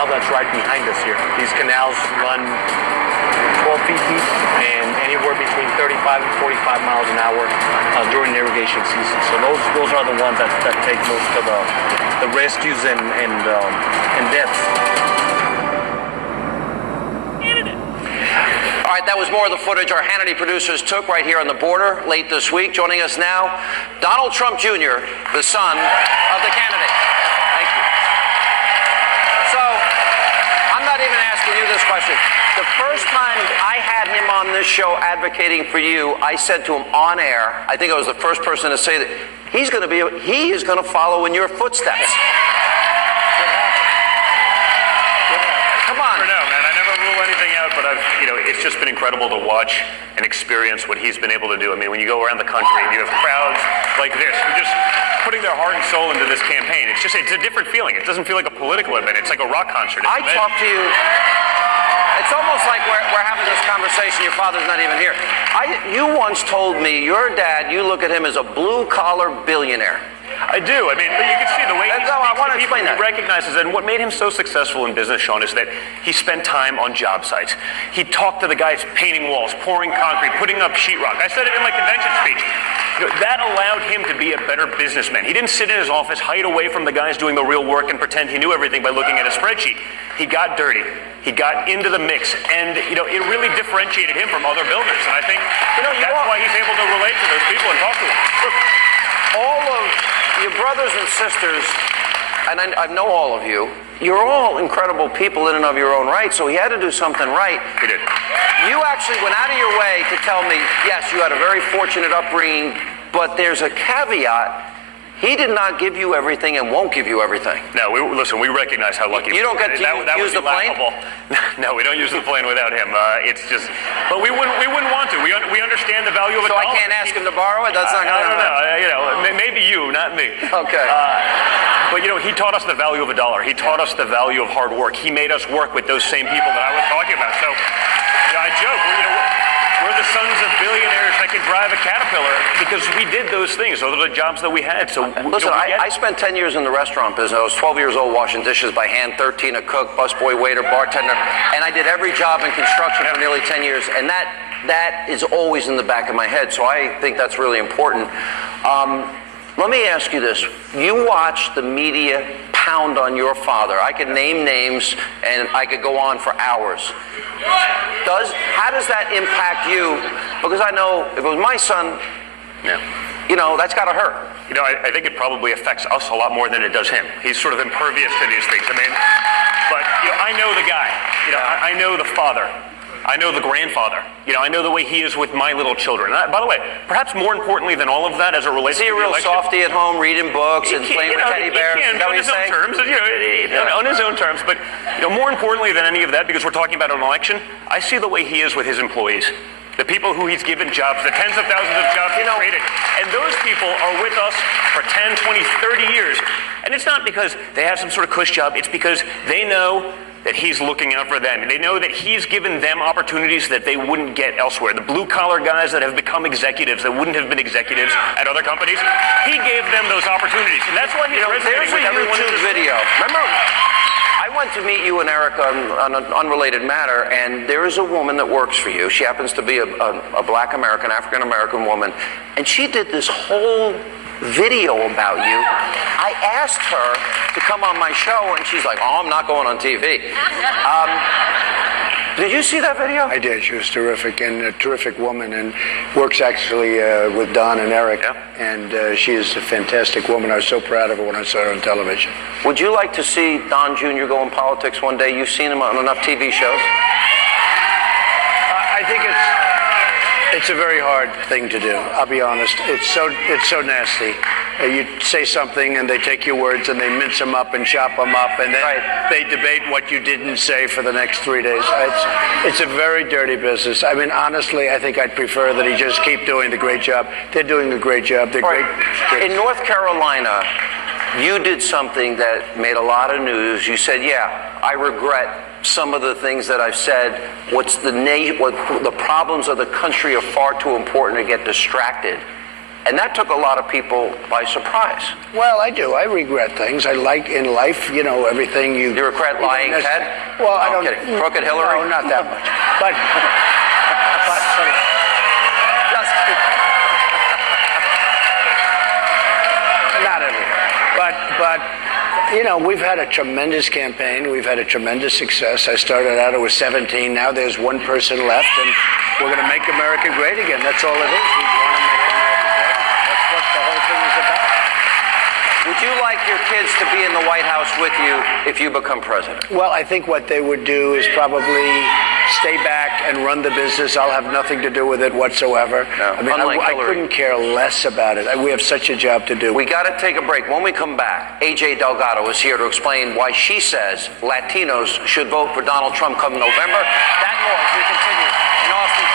canal that's right behind us here. These canals run 12 feet deep and anywhere between 35 and 45 miles an hour during irrigation season. So those are the ones that take most of the rescues and deaths. All right, that was more of the footage our Hannity producers took right here on the border late this week. Joining us now, Donald Trump Jr., the son of the candidate. Thank you. So, I'm not even asking you this question. The first time I had him on this show advocating for you, I said to him on air, I think I was the first person to say that he is going to follow in your footsteps. But it's just been incredible to watch and experience what he's been able to do. I mean, when you go around the country and you have crowds like this who are just putting their heart and soul into this campaign, it's a different feeling. It doesn't feel like a political event. It's like a rock concert. I talk to you. It's almost like we're having this conversation. Your father's not even here. You once told me your dad, you look at him as a blue-collar billionaire. I do. I mean, but you can see the way he explain that. He recognizes that. And what made him so successful in business, Sean, is that he spent time on job sites. He talked to the guys painting walls, pouring concrete, putting up sheetrock. I said it in my convention speech. That allowed him to be a better businessman. He didn't sit in his office, hide away from the guys doing the real work and pretend he knew everything by looking at a spreadsheet. He got dirty. He got into the mix. And, it really differentiated him from other builders. And I think that's why he's able to relate to those people and talk to them. Look, all of your brothers and sisters, and I know all of you, you're all incredible people in and of your own right, so he had to do something right. He did. You actually went out of your way to tell me, yes, you had a very fortunate upbringing, but there's a caveat. He did not give you everything and won't give you everything. No, we recognize how lucky. You don't get to use the plane? No, we don't use the plane without him. It's just, but we wouldn't want to. We understand the value of a dollar. So I can't ask him to borrow it? That's not going to happen. I don't know. Maybe you, not me. Okay. But he taught us the value of a dollar. He taught us the value of hard work. He made us work with those same people that I was talking about. So, I joke. We're the sons of billionaires that can drive a Caterpillar because we did those things. Those are the jobs that we had. So listen, I spent 10 years in the restaurant business. I was 12 years old washing dishes by hand, 13 a cook, busboy, waiter, bartender, and I did every job in construction for nearly 10 years. And that is always in the back of my head. So I think that's really important. Let me ask you this. You watch the media pound on your father. I could name names and I could go on for hours. How does that impact you? Because I know if it was my son, that's got to hurt. I think it probably affects us a lot more than it does him. He's sort of impervious to these things. But I know the guy. I know the father. I know the grandfather. I know the way he is with my little children. By the way, perhaps more importantly than all of that as it relates to the election. Is he a real softy at home, reading books and playing with teddy bears? He can, on his own terms. On his own terms. But more importantly than any of that, because we're talking about an election, I see the way he is with his employees. The people who he's given jobs, the tens of thousands of jobs he's created. And those people are with us for 10, 20, 30 years. And it's not because they have some sort of cush job. It's because they know that he's looking out for them. They know that he's given them opportunities that they wouldn't get elsewhere. The blue-collar guys that have become executives that wouldn't have been executives at other companies, he gave them those opportunities. And that's why he's resonating with everyone. There's a YouTube video. Remember, I went to meet you and Erica on an unrelated matter, and there is a woman that works for you. She happens to be a black American, African-American woman, and she did this whole video about you. I asked her to come on my show, and she's like, "Oh, I'm not going on TV." Did you see that video? I did. She was terrific, and a terrific woman, and works actually with Don and Eric. Yeah. And she is a fantastic woman. I was so proud of her when I saw her on television. Would you like to see Don Jr. go in politics one day? You've seen him on enough TV shows. I think it's a very hard thing to do. I'll be honest. It's so nasty. You say something and they take your words and they mince them up and chop them up, and then they debate what you didn't say for the next 3 days. It's a very dirty business. I mean, honestly, I think I'd prefer that he just keep doing the great job. They're doing a great job. They're great. In North Carolina, you did something that made a lot of news. You said, "Yeah, I regret some of the things that I've said. What the problems of the country are far too important to get distracted." And that took a lot of people by surprise. Well, I do. I regret things. I like in life, you know, everything you... You regret lying, Ted? Well, I No, don't... I'm kidding. Crooked Hillary? No, not that much. But Just not everything. But, you know, we've had a tremendous campaign. We've had a tremendous success. I started out, it was 17. Now there's one person left, and we're going to make America great again. That's all it is. We want to make America great. That's what the whole thing is about. Would you like your kids to be in the White House with you if you become president? Well, I think what they would do is probably stay back and run the business. I'll have nothing to do with it whatsoever. No, I mean, unlike I Hillary. couldn't care less about it. We have such a job to do. We got to take a break. When we come back, AJ Delgado is here to explain why she says Latinos should vote for Donald Trump come November. That and more as we continue in Austin,